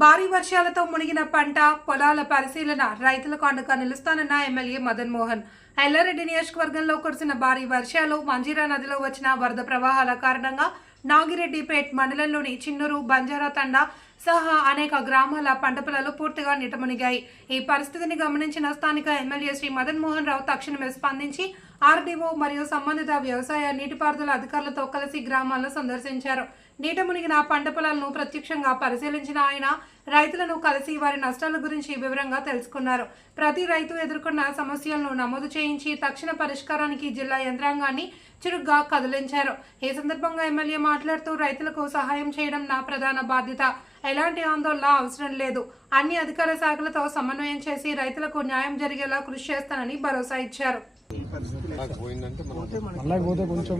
భారీ వర్షాలతో మునిగిన పంట పొలాల పరిశీలన రైతులకు అండగా నిలుస్తానన్న ఎమ్మెల్యే మదన్ మోహన్. ఎల్లారెడ్డి నియోజకవర్గంలో కురిసిన భారీ వర్షాలు, మంజీరా నదిలో వచ్చిన వరద ప్రవాహాల కారణంగా నాగిరెడ్డిపేట్ మండలంలోని చిన్నూరు, బంజారా తండా సహా అనేక గ్రామాల పంట పొలాలు పూర్తిగా నీటమునిగాయి. ఈ పరిస్థితిని గమనించిన స్థానిక ఎమ్మెల్యే శ్రీ మదన్ మోహన్ రావు తక్షణమే స్పందించి ఆర్డీఓ మరియు సంబంధిత వ్యవసాయ నీటిపారుదల అధికారులతో కలిసి గ్రామాలను సందర్శించారు. నీట మునిగిన పంట పొలాలను ప్రత్యక్షంగా పరిశీలించిన ఆయన రైతులను కలిసి వారి నష్టాల గురించి వివరంగా తెలుసుకున్నారు. ప్రతి రైతు ఎదుర్కొన్న సమస్యలను నమోదు చేయించి తక్షణ పరిష్కారానికి జిల్లా యంత్రాంగాన్ని చురుగ్గా కదిలించారు. ఈ సందర్భంగా ఎమ్మెల్యే మాట్లాడుతూ రైతులకు సహాయం చేయడం నా ప్రధాన బాధ్యత. ఎలాంటి ఆందోళన అవసరం లేదు. అన్ని అధికార శాఖలతో సమన్వయం చేసి రైతులకు న్యాయం జరిగేలా కృషి చేస్తానని భరోసా ఇచ్చారు. పోతే కొంచెం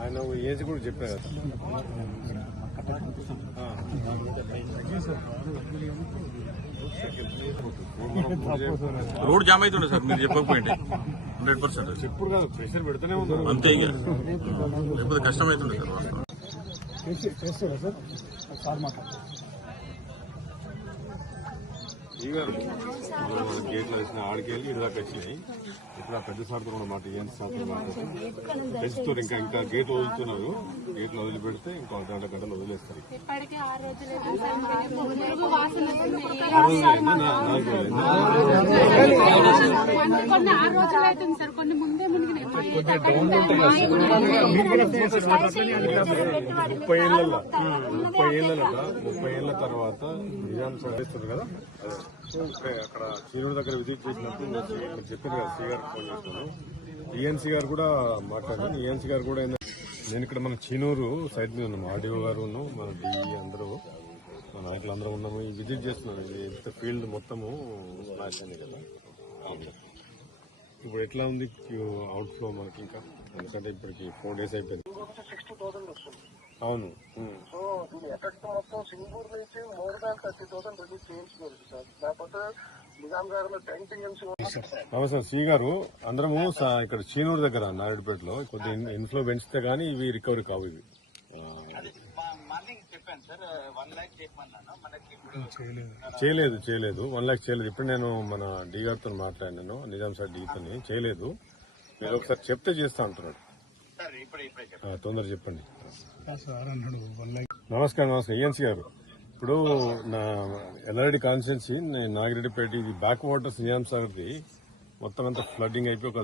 ఆయన ఏజ్ కూడా చెప్పారు రోడ్ జామ్ అవుతుండే సార్, మీరు చెప్పకపోయింది 100% చెప్పుడు కాదు, ప్రెషర్ పెడుతూనే ఉన్నారు అంతే. ఇక లేకపోతే కష్టం అవుతుండే చేస్తారా సార్? సార్ మాట్లాడారు గేట్లో వచ్చిన ఆడికెళ్ళి ఇది దాకా వచ్చినాయి. ఇప్పుడు ఆ పెద్ద సార్తో కూడా మాట ఏం పెంచుతారు. ఇంకా గేట్ వదులుతున్నారు. గేట్లు వదిలిపెడితే ఇంకో గంటలు వదిలేస్తారు. ముప్పై ఏళ్ళ తర్వాత నిజాం సాధిస్తుంది కదా. అక్కడ చీరుడు దగ్గర విజిట్ చేసినప్పుడు చెప్పారు కదా, శ్రీ గారికి ఫోన్ చేస్తున్నాను. ఈఎన్సీ గారు కూడా మాట్లాడారు. ఈఎన్సీ గారు కూడా నేను ఇక్కడ మన చీనూరు సైడ్ మీద ఉన్నాము. ఆర్డీఓ గారు ఉన్నాము, మన డిఈ అందరూ, మన నాయకులు అందరూ ఉన్నాము. విజిట్ చేస్తున్నాను. ఇది ఫీల్డ్ మొత్తము స్మాష్ అయింది కదా. ఇప్పుడు ఎట్లా ఉంది అవుట్ ఫ్లో మనకి? ఇంకా ఎందుకంటే ఇప్పటికి 4 days అయిపోయింది. అవును, దీని ఎఫెక్ట్ మొత్తం సింగూరు నుంచి మోర్ దాన్ 30,000 రిలీజ్ చేయించుకోవచ్చు సార్. లేకపోతే నిజాం గారిలో 10 TMC. అవును సార్. సి గారు అందరము ఇక్కడ చీనూరు దగ్గర నాయుడుపేటలో కొద్ది ఇన్ఫ్లో పెంచితే గానీ ఇవి రికవరీ కావు. ఇవి చేయలేదు 1 lakh చేయలేదు. ఇప్పుడు నేను మన డి గారితో మాట్లాడినాను, నిజాం సార్ డీతో చేయలేదు. మీరు ఒకసారి చెప్తే చేస్తా అంటున్నాడు. తొందర చెప్పండి. నమస్కారం. ఈఎన్సీ గారు, ఇప్పుడు నా ఎల్లారెడ్డి కాన్స్టిట్యున్సీ నాగిరెడ్డిపేట, ఇది బ్యాక్ వాటర్స్ నిజాం సాగర్ది మొత్తం అంతా ఫ్లడ్డింగ్ అయిపోయి